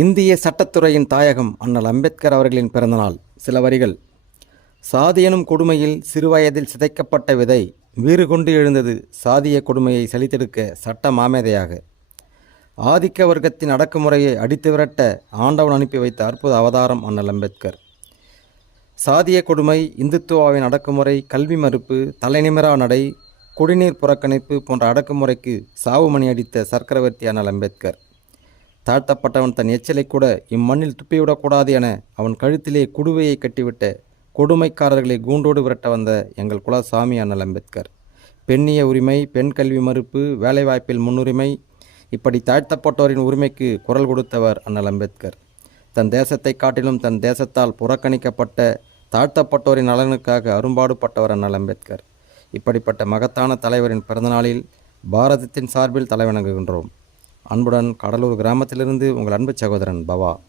இந்திய சட்டத்துறையின் தாயகம் அண்ணல் அம்பேத்கர் அவர்களின் பிறந்தநாள். சில வரிகள். சாதியெனும் கொடுமையில் சிறுவயதில் சிதைக்கப்பட்ட விதை வீறு கொண்டு எழுந்தது சாதிய கொடுமையை செழித்தெடுக்க சட்ட மாமேதையாக. ஆதிக்க வர்க்கத்தின் அடக்குமுறையை அடித்து விரட்ட ஆண்டவன் அனுப்பி வைத்த அற்புத அவதாரம் அண்ணல் அம்பேத்கர். சாதிய கொடுமை, இந்துத்துவாவின் அடக்குமுறை, கல்வி மறுப்பு, தலைநிமிரா நடை, குடிநீர் புறக்கணிப்பு போன்ற அடக்குமுறைக்கு சாவுமணி அடித்த சக்கரவர்த்தி அண்ணல் அம்பேத்கர். தாழ்த்தப்பட்டவன் தன் எச்சலை கூட இம்மண்ணில் துப்பிவிடக்கூடாது என அவன் கழுத்திலே குடுவையை கட்டிவிட்ட கொடுமைக்காரர்களை கூண்டோடு விரட்ட வந்த எங்கள் குலசாமி அண்ணல் அம்பேத்கர். பெண்ணிய உரிமை, பெண் கல்வி மறுப்பு, வேலைவாய்ப்பில் முன்னுரிமை, இப்படி தாழ்த்தப்பட்டோரின் உரிமைக்கு குரல் கொடுத்தவர் அண்ணல் அம்பேத்கர். தன் தேசத்தை காட்டிலும் தன் தேசத்தால் புறக்கணிக்கப்பட்ட தாழ்த்தப்பட்டோரின் நலனுக்காக அரும்பாடுபட்டவர் அண்ணல் அம்பேத்கர். இப்படிப்பட்ட மகத்தான தலைவரின் பிறந்தநாளில் பாரதத்தின் சார்பில் தலைவணங்குகின்றோம். அன்புடன் கடலூர் கிராமத்திலிருந்து உங்கள் அன்பு சகோதரன் பவா.